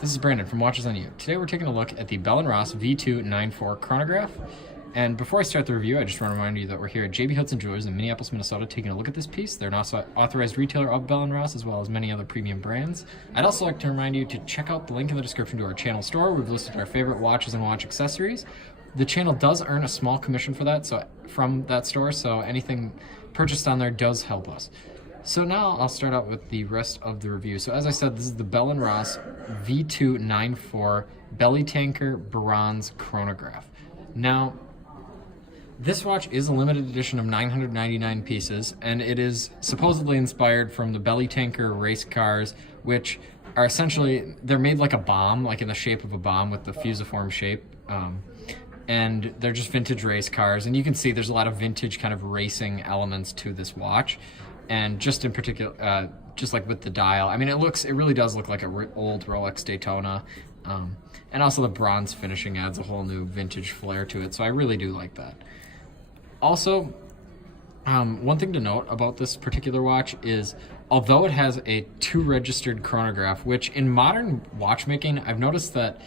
this is Brandon from Watches on You. Today we're taking a look at the Bell & Ross V2-94 chronograph. And before I start the review, I just want to remind you that we're here at JB Hudson Jewelers in Minneapolis, Minnesota, taking a look at this piece. They're an authorized retailer of Bell & Ross, as well as many other premium brands. I'd also like to remind you to check out the link in the description to our channel store. We've listed our favorite watches and watch accessories. The channel does earn a small commission for that, from that store, so anything purchased on there does help us. So now I'll start out with the rest of the review. So as I said, this is the Bell & Ross V2-94 Bellytanker Bronze chronograph. Now, this watch is a limited edition of 999 pieces, and it is supposedly inspired from the Bellytanker race cars, which are essentially, they're made like a bomb, like in the shape of a bomb with the fusiform shape. And they're just vintage race cars, and you can see there's a lot of vintage kind of racing elements to this watch. And just in particular, just like with the dial, I mean, it really does look like an old Rolex Daytona. And also the bronze finishing adds a whole new vintage flair to it, so I really do like that. Also, one thing to note about this particular watch is, although it has a 2-registered chronograph, which in modern watchmaking, I've noticed that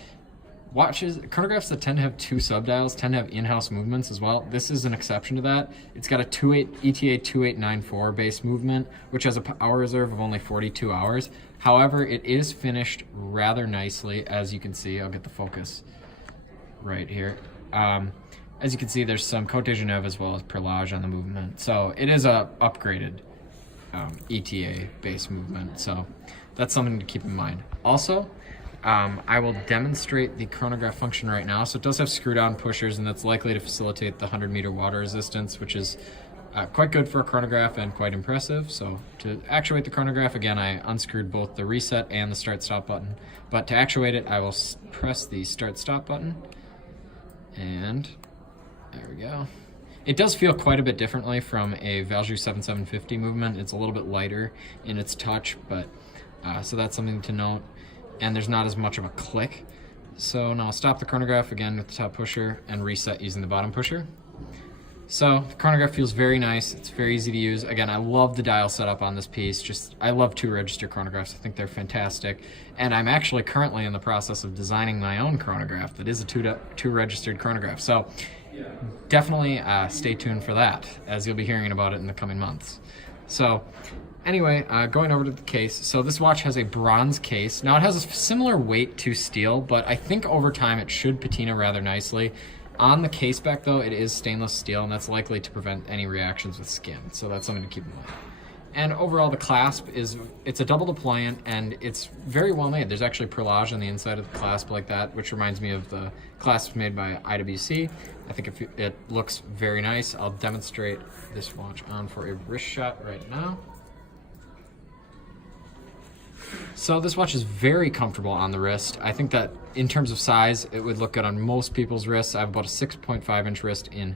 chronographs that tend to have 2 subdials tend to have in-house movements as well. This is an exception to that. It's got a ETA 2894 base movement, which has a power reserve of only 42 hours. However, it is finished rather nicely, as you can see. I'll get the focus right here. As you can see, there's some Côte de Genève as well as perlage on the movement. So it is a upgraded ETA base movement. So that's something to keep in mind. Also, I will demonstrate the chronograph function right now. So it does have screw-down pushers, and that's likely to facilitate the 100-meter water resistance, which is quite good for a chronograph and quite impressive. So to actuate the chronograph, again, I unscrewed both the reset and the start-stop button. But to actuate it, I will press the start-stop button, and there we go. It does feel quite a bit differently from a Valjoux 7750 movement. It's a little bit lighter in its touch, but so that's something to note. And there's not as much of a click. So now I'll stop the chronograph again with the top pusher and reset using the bottom pusher. So the chronograph feels very nice. It's very easy to use. Again, I love the dial setup on this piece. I love 2-register chronographs. I think they're fantastic. And I'm actually currently in the process of designing my own chronograph that is a 2-registered chronograph. So definitely stay tuned for that, as you'll be hearing about it in the coming months. So anyway, going over to the case. So this watch has a bronze case. Now it has a similar weight to steel, but I think over time it should patina rather nicely. On the case back though, it is stainless steel, and that's likely to prevent any reactions with skin. So that's something to keep in mind. And overall, the clasp it's a double deployant, and it's very well made. There's actually perlage on the inside of the clasp like that, which reminds me of the clasp made by IWC. I think it looks very nice. I'll demonstrate this watch on for a wrist shot right now. So this watch is very comfortable on the wrist. I think that in terms of size, it would look good on most people's wrists. I have about a 6.5-inch wrist in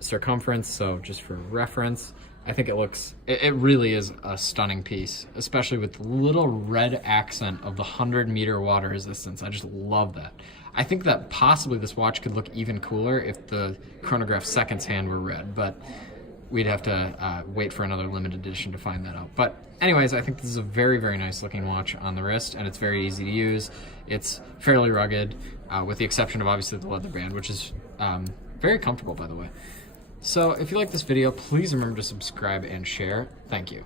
circumference, so just for reference, I think it really is a stunning piece, especially with the little red accent of the 100-meter water resistance. I just love that. I think that possibly this watch could look even cooler if the chronograph seconds hand were red, but we'd have to wait for another limited edition to find that out. But anyways, I think this is a very, very nice looking watch on the wrist, and it's very easy to use. It's fairly rugged, with the exception of obviously the leather band, which is very comfortable, by the way. So if you like this video, please remember to subscribe and share. Thank you.